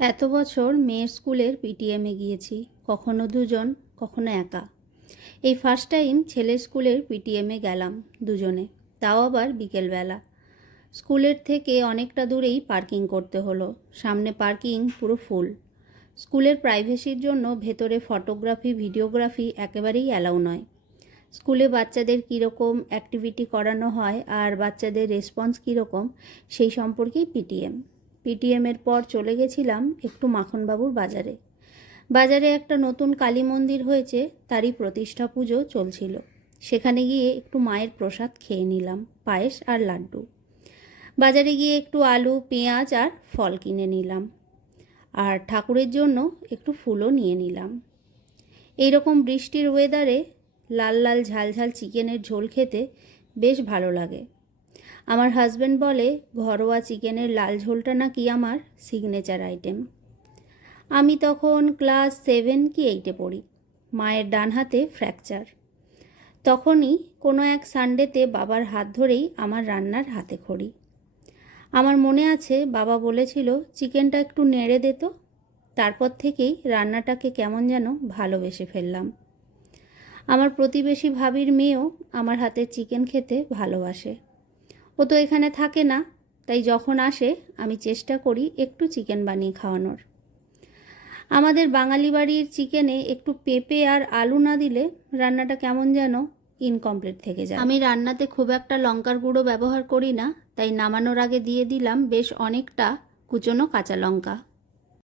এত বছর মেয়ের স্কুলের পিটিএমে গিয়েছি, কখনো দুজন, কখনো একা। এই ফার্স্ট টাইম ছেলের স্কুলের পিটিএমে গেলাম দুজনে, তাও আবার বিকেলবেলা। স্কুলের থেকে অনেকটা দূরেই পার্কিং করতে হলো, সামনে পার্কিং পুরো ফুল। স্কুলের প্রাইভেসির জন্য ভেতরে ফটোগ্রাফি ভিডিওগ্রাফি একেবারেই অ্যালাউ নয়। স্কুলে বাচ্চাদের কীরকম অ্যাক্টিভিটি করানো হয় আর বাচ্চাদের রেসপন্স কীরকম সেই সম্পর্কেই পিটিএমের পর চলে গেছিলাম একটু মাখনবাবুর বাজারে। বাজারে একটা নতুন কালী মন্দির হয়েছে, তারই প্রতিষ্ঠা পুজো চলছিল। সেখানে গিয়ে একটু মায়ের প্রসাদ খেয়ে নিলাম, পায়েস আর লাড্ডু। বাজারে গিয়ে একটু আলু পেঁয়াজ আর ফল কিনে নিলাম, আর ঠাকুরের জন্য একটু ফুলও নিয়ে নিলাম। এইরকম বৃষ্টির ওয়েদারে লাল লাল ঝালঝাল চিকেনের ঝোল খেতে বেশ ভালো লাগে। আমার হাজব্যান্ড বলে ঘরোয়া চিকেনের লাল ঝোলটা নাকি আমার সিগনেচার আইটেম। আমি তখন ক্লাস 7 কি 8-এ পড়ি। মায়ের ডান হাতে ফ্র্যাকচার। তখনই কোনো এক সানডেতে বাবার হাত ধরেই আমার রান্নার হাতে খড়ি। আমার মনে আছে বাবা বলেছিল চিকেনটা একটু নেড়ে দে তো। তারপর থেকেই রান্নাটাকে কেমন যেন ভালোবেসে ফেললাম। আমার প্রতিবেশী ভাবির মেয়েও আমার হাতের চিকেন খেতে ভালোবাসে। ও তো এখানে থাকে না, তাই যখন আসে আমি চেষ্টা করি একটু চিকেন বানিয়ে খাওয়ানোর। আমাদের বাঙালি বাড়ির চিকেনে একটু পেঁপে আর আলু না দিলে রান্নাটা কেমন যেন ইনকমপ্লিট থেকে যায়। আমি রান্নাতে খুব একটা লঙ্কার গুঁড়ো ব্যবহার করি না, তাই নামানোর আগে দিয়ে দিলাম বেশ অনেকটা কুচনো কাঁচা লঙ্কা।